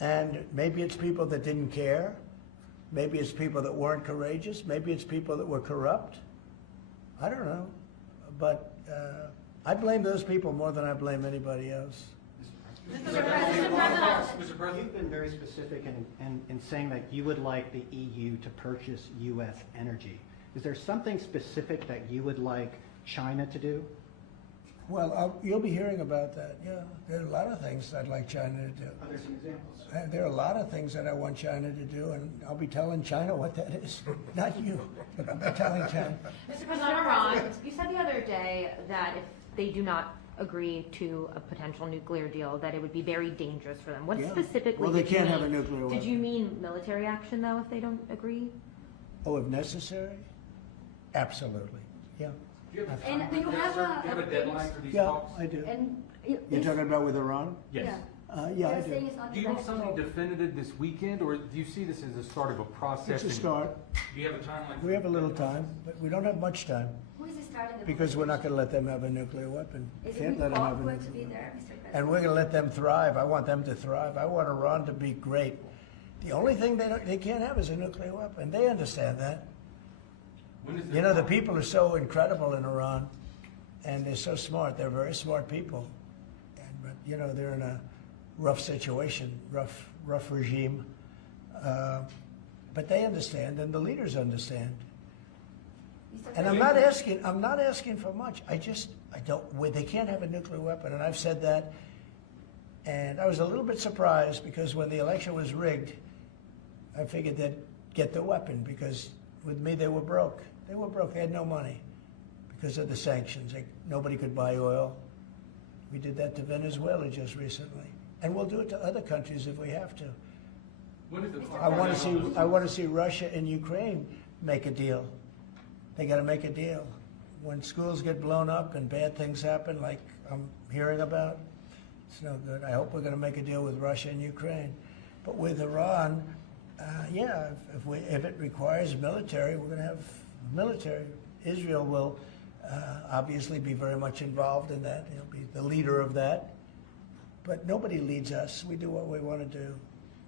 And maybe it's people that didn't care. Maybe it's people that weren't courageous. Maybe it's people that were corrupt. I don't know. But I blame those people more than I blame anybody else. Mr. President, You've been very specific in saying that you would like the EU to purchase U.S. energy. Is there something specific that you would like China to do? Well, you'll be hearing about that. Yeah, there are a lot of things I'd like China to do. Are there some examples? There are a lot of things that I want China to do, and I'll be telling China what that is. Not you, but I'll be telling China. Mr. President, Iran, you said the other day that if they do not agree to a potential nuclear deal, that it would be very dangerous for them. What specifically Well, they did you can't have mean? a nuclear weapon. Did you mean military action, though, if they don't agree? Oh, if necessary? Absolutely, yeah. and do you have a deadline for these Yeah, talks? I do. And You're talking about with Iran? Yes. Yeah, I they're do. saying it's not Do you want negotiable. something definitive this weekend, or do you see this as the start of a process? It's a start. Do you have a timeline? We have a little time, but we don't have much time Who is starting the because we're not going to let them have a nuclear weapon. Is Can't it let them have a awkward to nuclear be weapon. there, Mr. President? And we're going to let them thrive. I want them to thrive. I want Iran to be great. The only thing they can't have is a nuclear weapon. They understand that. When is You know, the people are so incredible in Iran, and they're so smart. They're very smart people. But, you know, they're in a rough situation, rough regime. But they understand, and the leaders understand. Mr. And I'm not asking for much. I don't, they can't have a nuclear weapon, and I've said that. And I was a little bit surprised because when the election was rigged, I figured they'd get the weapon because with me they were broke. They were broke. They had no money because of the sanctions. Nobody could buy oil. We did that to Venezuela just recently, and we'll do it to other countries if we have to. When is the I want to see Russia and Ukraine make a deal. They got to make a deal. When schools get blown up and bad things happen, like I'm hearing about, it's no good. I hope we're going to make a deal with Russia and Ukraine. But with Iran, yeah, if it requires military, we're going to have military. Israel will obviously be very much involved in that. He'll be the leader of that. But nobody leads us. We do what we want to do.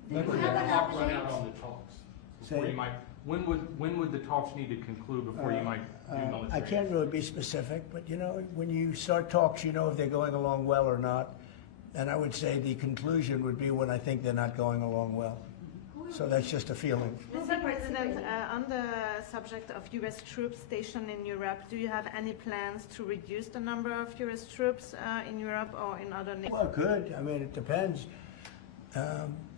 When would the clock run out on the talks? Before Say- you might, when would the talks need to conclude before you might do military? I can't really be specific, but you know, when you start talks, you know if they're going along well or not. And I would say the conclusion would be when I think they're not going along well. So that's just a feeling. Mr. President, on the subject of U.S. troops stationed in Europe, do you have any plans to reduce the number of U.S. troops in Europe or in other nations? Well, good. I mean, it depends.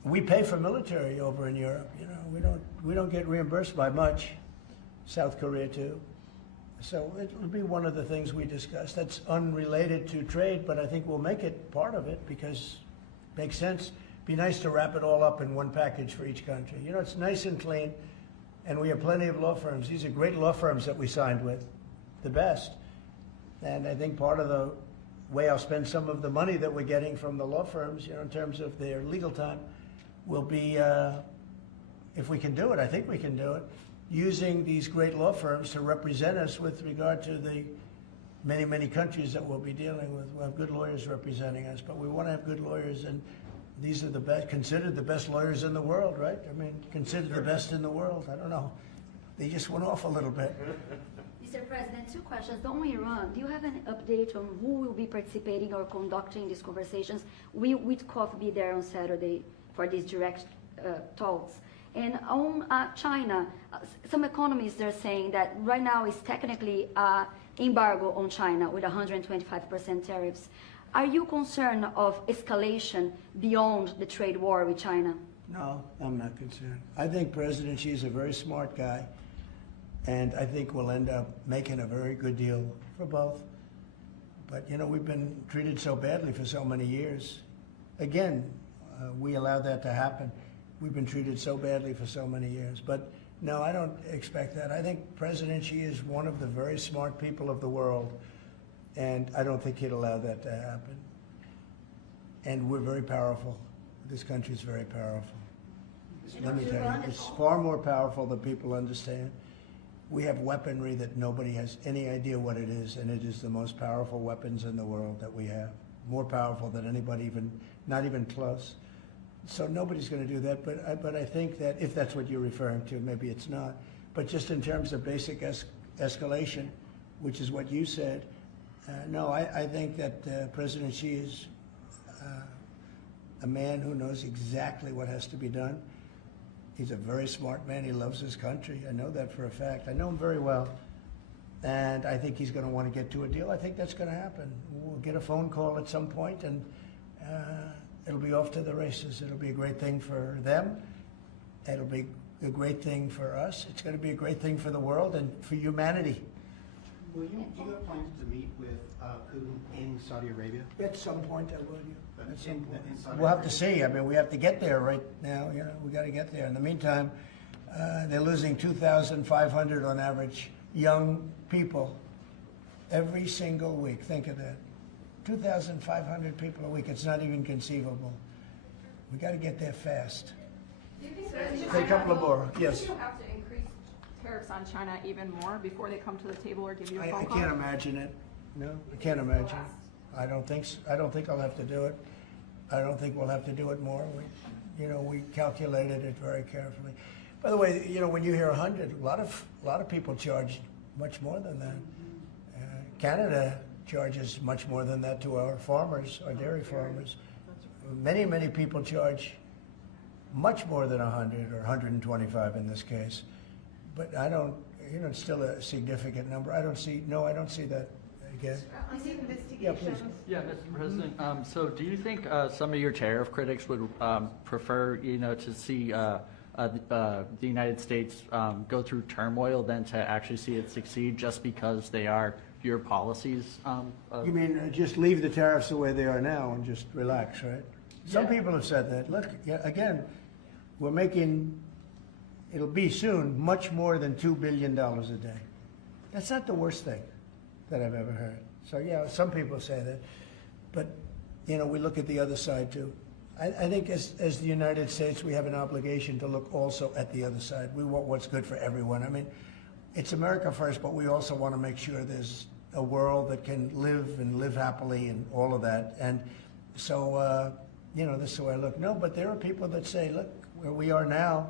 We pay for military over in Europe. You know, we don't get reimbursed by much. South Korea too. So it'll be one of the things we discuss. That's unrelated to trade, but I think we'll make it part of it because it makes sense. Be nice to wrap it all up in one package for each country. You know, it's nice and clean, and we have plenty of law firms. These are great law firms that we signed with, the best. And I think part of the way I'll spend some of the money that we're getting from the law firms, you know, in terms of their legal time, will be, if we can do it, I think we can do it, using these great law firms to represent us with regard to the many, many countries that we'll be dealing with. We'll have good lawyers representing us, but we want to have good lawyers, and these are the best, considered the best lawyers in the world, right? I mean, considered the best in the world. I don't know. They just went off a little bit. Mr. President, two questions. On Iran, do you have an update on who will be participating or conducting these conversations? Will Witkoff be there on Saturday for these direct talks? And on China, some economists are saying that right now is technically embargo on China with 125% tariffs. Are you concerned of escalation beyond the trade war with China? No, I'm not concerned. I think President Xi is a very smart guy, and I think we'll end up making a very good deal for both. But, you know, we've been treated so badly for so many years. Again, we allowed that to happen. We've been treated so badly for so many years. But, no, I don't expect that. I think President Xi is one of the very smart people of the world, and I don't think he'd allow that to happen. And we're very powerful. This country is very powerful. Let me tell you, it's far more powerful than people understand. We have weaponry that nobody has any idea what it is, and it is the most powerful weapons in the world that we have. More powerful than anybody, even not even close. So nobody's going to do that, but I think that if that's what you're referring to, maybe it's not. But just in terms of basic escalation, which is what you said, no, I think that President Xi is a man who knows exactly what has to be done. He's a very smart man. He loves his country. I know that for a fact. I know him very well. And I think he's going to want to get to a deal. I think that's going to happen. We'll get a phone call at some point, and it'll be off to the races. It'll be a great thing for them. It'll be a great thing for us. It's going to be a great thing for the world and for humanity. Do you have plans to meet with Putin in Saudi Arabia? At some point, I will. At some point. In Saudi We'll have to Arabia? see. I mean, we have to get there right now. You know, we got to get there. In the meantime, they're losing 2,500 on average young people every single week. Think of that. 2,500 people a week. It's not even conceivable. We got to get there fast. Do you think Say a couple of more. Yes. Do you have to increase tariffs on China even more before they come to the table or give you a I phone call? can't imagine it. No, I can't imagine. I don't think so. I don't think I'll have to do it. I don't think we'll have to do it more. We calculated it very carefully. By the way, when you hear 100, a lot of people charge much more than that. Canada charges much more than that to our farmers, our dairy farmers. Many, many people charge much more than 100 or 125 in this case. But I don't, it's still a significant number. I don't see that again. On the Yeah, investigations. please. Yeah, Mr. President. So do you think some of your tariff critics would prefer, to see the United States go through turmoil than to actually see it succeed just because they are your policies? You mean just leave the tariffs the way they are now and just relax, right? Some people have said that. Look, again, we're making, it'll be soon, much more than $2 billion a day. That's not the worst thing that I've ever heard. So yeah, some people say that. But, we look at the other side too. I think as the United States, we have an obligation to look also at the other side. We want what's good for everyone. I mean, it's America first, but we also want to make sure there's a world that can live happily and all of that. And so, this is the way I look. No, but there are people that say, look, where we are now,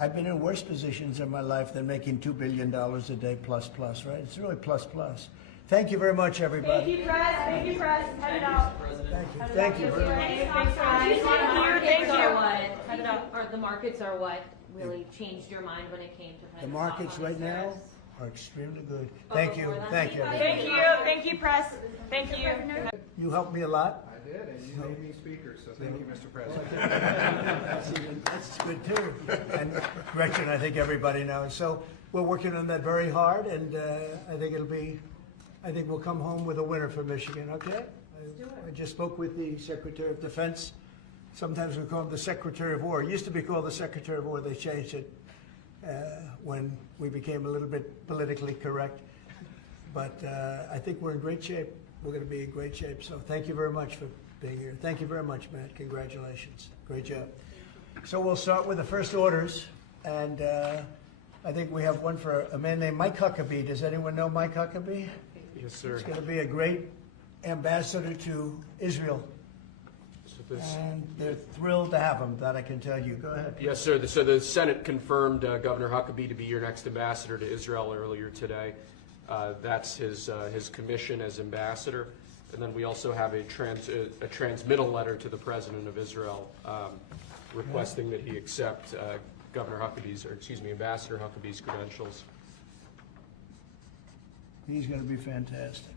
I've been in worse positions in my life than making $2 billion a day plus, right? It's really plus. Thank you very much, everybody. Thank you, press. Thank you, press. Head it out. Thank you. The markets are what really changed your mind when it came to The markets right now are extremely good. Thank you. Thank you, press. Thank you. You helped me a lot. I did, and you made me speaker, so thank you, Mr. President. That's good too. And Gretchen, I think everybody knows. So we're working on that very hard, and I think we'll come home with a winner for Michigan, okay? I just spoke with the Secretary of Defense. Sometimes we call him the Secretary of War. It used to be called the Secretary of War. They changed it when we became a little bit politically correct. But I think we're in great shape. We're going to be in great shape. So thank you very much for being here. Thank you very much, Matt. Congratulations. Great job. So we'll start with the first orders. And I think we have one for a man named Mike Huckabee. Does anyone know Mike Huckabee? Yes, sir. He's going to be a great ambassador to Israel. And they're thrilled to have him, that I can tell you. Go ahead. Yes, sir. So the Senate confirmed Governor Huckabee to be your next ambassador to Israel earlier today. That's his commission as ambassador. And then we also have a transmittal letter to the President of Israel requesting that he accept Ambassador Huckabee's credentials. He's going to be fantastic.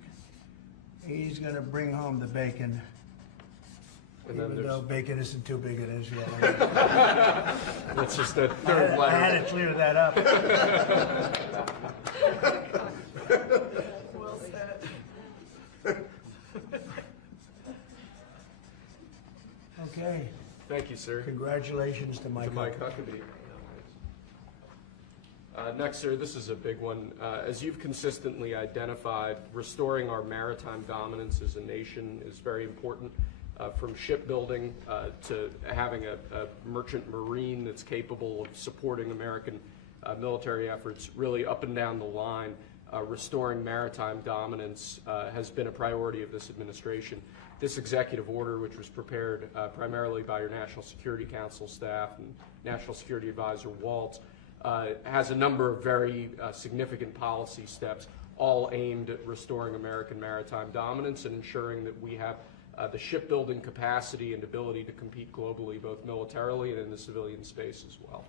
He's going to bring home the bacon. And then Even though bacon isn't too big in Israel. that's just the third letter. I had to clear that up. Well said. Okay. Thank you, sir. Congratulations to Mike. To Mike Huckabee. Next, sir, this is a big one. As you've consistently identified, restoring our maritime dominance as a nation is very important. From shipbuilding to having a merchant marine that's capable of supporting American military efforts, really up and down the line, restoring maritime dominance has been a priority of this administration. this executive order, which was prepared primarily by your National Security Council staff and National Security Advisor Waltz, has a number of very significant policy steps, all aimed at restoring American maritime dominance and ensuring that we have the shipbuilding capacity and ability to compete globally, both militarily and in the civilian space as well.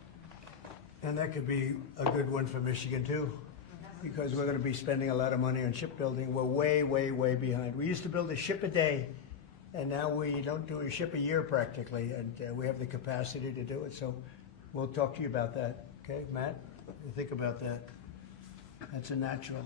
And that could be a good one for Michigan too, because we're going to be spending a lot of money on shipbuilding. We're way, way, way behind. We used to build a ship a day, and now we don't do a ship a year practically, and we have the capacity to do it. So we'll talk to you about that. Okay, Matt? Think about that. That's a natural.